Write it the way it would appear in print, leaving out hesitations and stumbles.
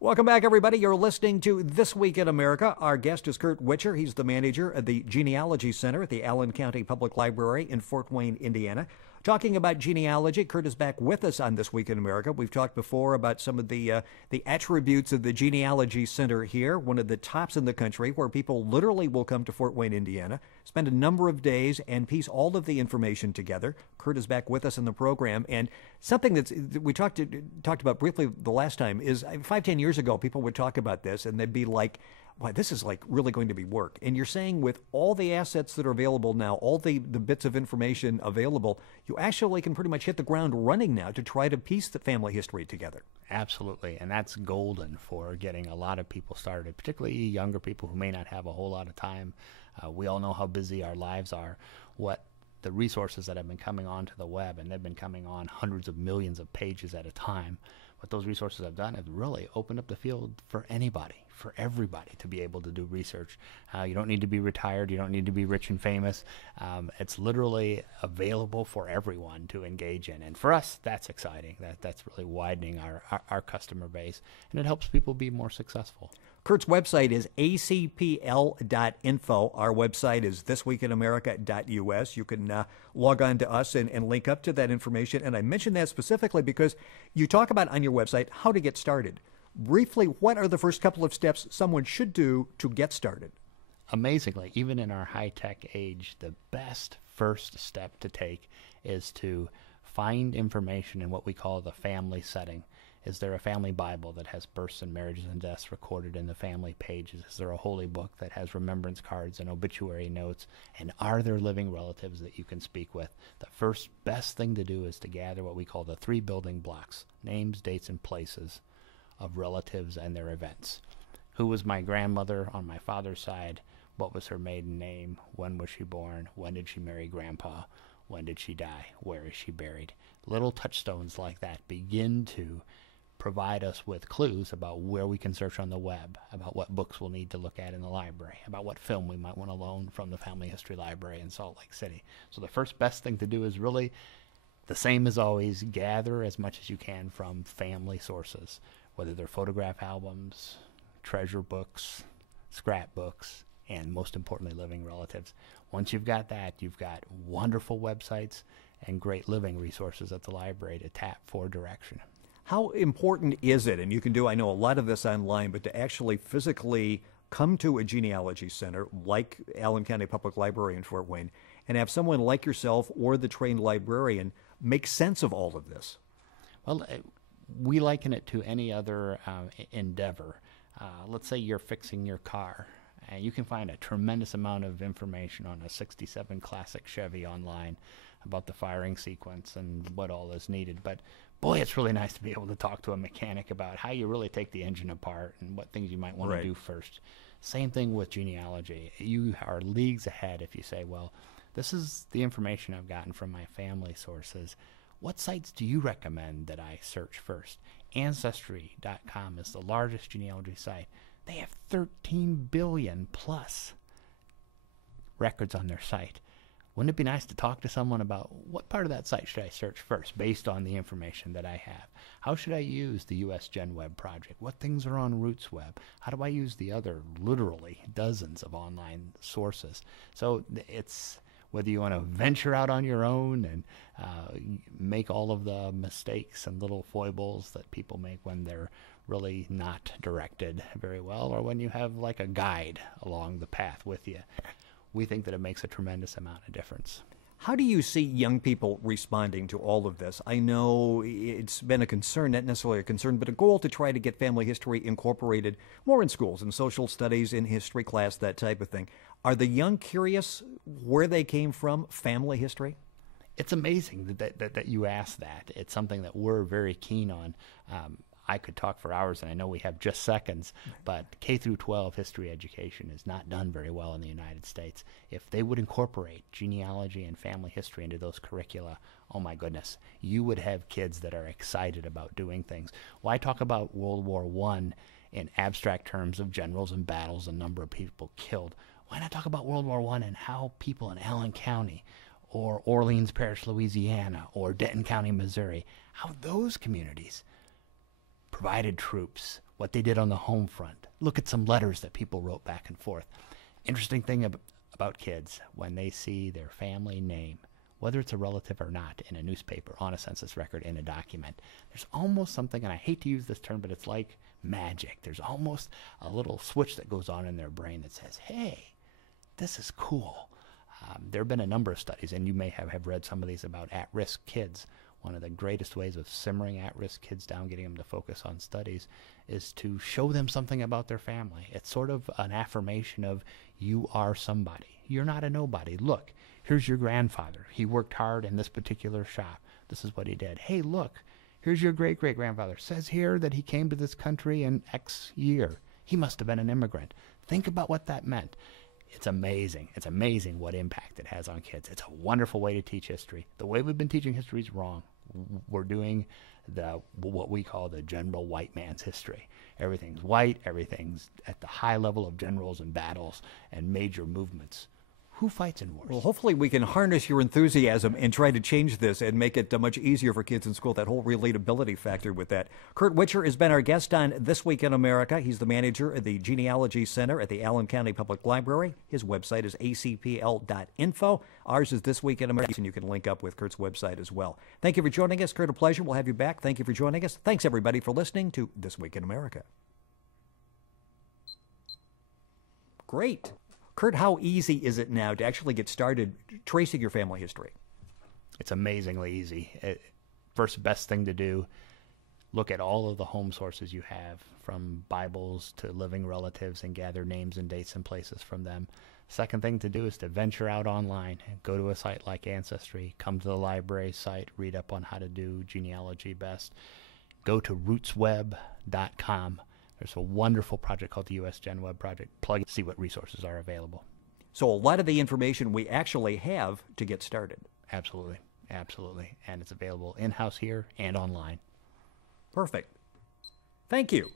Welcome back, everybody. You're listening to This Week in America. Our guest is Curt Witcher. He's the manager of the Genealogy Center at the Allen County Public Library in Fort Wayne, Indiana. Talking about genealogy, Curt is back with us on This Week in America. We've talked before about some of the attributes of the Genealogy Center here, one of the tops in the country, where people literally will come to Fort Wayne, Indiana, spend a number of days, and piece all of the information together. Curt is back with us in the program, and something that we talked about briefly the last time is 5-10 years ago, people would talk about this, and they'd be like, "Why, this is like really going to be work." And you're saying with all the assets that are available now, all the bits of information available, you actually can pretty much hit the ground running now to try to piece the family history together. Absolutely, and that's golden for getting a lot of people started, particularly younger people who may not have a whole lot of time. We all know how busy our lives are. What the resources that have been coming onto the web, and they've been coming on hundreds of millions of pages at a time, what those resources have done is really opened up the field for anybody, for everybody to be able to do research. You don't need to be retired. You don't need to be rich and famous. It's literally available for everyone to engage in. And for us, that's exciting. That's really widening our customer base, and it helps people be more successful. Curt's website is acpl.info. Our website is thisweekinamerica.us. You can log on to us and link up to that information. And I mention that specifically because you talk about on your website how to get started. Briefly, what are the first couple of steps someone should do to get started? Amazingly, even in our high-tech age, the best first step to take is to find information in what we call the family setting. Is there a family Bible that has births and marriages and deaths recorded in the family pages? Is there a holy book that has remembrance cards and obituary notes? And are there living relatives that you can speak with? The first best thing to do is to gather what we call the 3 building blocks: names, dates, and places of relatives and their events. Who was my grandmother on my father's side? What was her maiden name? When was she born? When did she marry grandpa? When did she die? Where is she buried? Little touchstones like that begin to provide us with clues about where we can search on the web, about what books we'll need to look at in the library, about what film we might want to loan from the Family History Library in Salt Lake City. So the first best thing to do is really the same as always: gather as much as you can from family sources, whether they're photograph albums, treasure books, scrapbooks, and most importantly, living relatives. Once you've got that, you've got wonderful websites and great living resources at the library to tap for direction. How important is it, and you can do, I know, a lot of this online, but to actually physically come to a genealogy center like Allen County Public Library in Fort Wayne and have someone like yourself or the trained librarian make sense of all of this? Well, we liken it to any other endeavor. Let's say you're fixing your car, and you can find a tremendous amount of information on a 67 Classic Chevy online about the firing sequence and what all is needed. But boy, it's really nice to be able to talk to a mechanic about how you really take the engine apart and what things you might want to do first. Same thing with genealogy. You are leagues ahead if you say, well, this is the information I've gotten from my family sources. What sites do you recommend that I search first? Ancestry.com is the largest genealogy site. They have 13 billion plus records on their site. Wouldn't it be nice to talk to someone about what part of that site should I search first based on the information that I have? How should I use the US Gen Web project? What things are on Roots Web? How do I use the other literally dozens of online sources? So it's whether you want to venture out on your own and make all of the mistakes and little foibles that people make when they're really not directed very well, or when you have like a guide along the path with you. We think that it makes a tremendous amount of difference. How do you see young people responding to all of this? I know it's been a concern, not necessarily a concern, but a goal to try to get family history incorporated more in schools, in social studies, in history class, that type of thing. Are the young curious where they came from, family history? It's amazing that you asked that. It's something that we're very keen on. I could talk for hours, and I know we have just seconds, but K through 12 history education is not done very well in the United States. If they would incorporate genealogy and family history into those curricula, oh my goodness, you would have kids that are excited about doing things. Why talk about World War I in abstract terms of generals and battles and number of people killed? Why not talk about World War I and how people in Allen County or Orleans Parish, Louisiana, or Denton County, Missouri, how those communities provided troops, what they did on the home front. Look at some letters that people wrote back and forth. Interesting thing about kids, when they see their family name, whether it's a relative or not, in a newspaper, on a census record, in a document, there's almost something, and I hate to use this term, but it's like magic. There's almost a little switch that goes on in their brain that says, hey, this is cool. There have been a number of studies, and you may have read some of these, about at-risk kids. One of the greatest ways of simmering at-risk kids down, getting them to focus on studies, is to show them something about their family. It's sort of an affirmation of, you are somebody. You're not a nobody. Look, here's your grandfather. He worked hard in this particular shop. This is what he did. Hey, look, here's your great-great-grandfather. Says here that he came to this country in X year. He must have been an immigrant. Think about what that meant. It's amazing. It's amazing what impact it has on kids. It's a wonderful way to teach history. The way we've been teaching history is wrong. We're doing what we call the general white man's history. Everything's white. Everything's at the high level of generals and battles and major movements. Who fights in wars? Well, hopefully we can harness your enthusiasm and try to change this and make it much easier for kids in school, that whole relatability factor with that. Curt Witcher has been our guest on This Week in America. He's the manager of the Genealogy Center at the Allen County Public Library. His website is acpl.info. Ours is This Week in America, and you can link up with Curt's website as well. Thank you for joining us, Curt. A pleasure. We'll have you back. Thank you for joining us. Thanks, everybody, for listening to This Week in America. Great. Curt, how easy is it now to actually get started tracing your family history? It's amazingly easy. First best thing to do, look at all of the home sources you have, from Bibles to living relatives, and gather names and dates and places from them. Second thing to do is to venture out online. Go to a site like Ancestry, come to the library site, read up on how to do genealogy best. Go to rootsweb.com. There's a wonderful project called the U.S. Gen Web Project. Plug it, see what resources are available. So a lot of the information we actually have to get started. Absolutely. Absolutely. And it's available in-house here and online. Perfect. Thank you.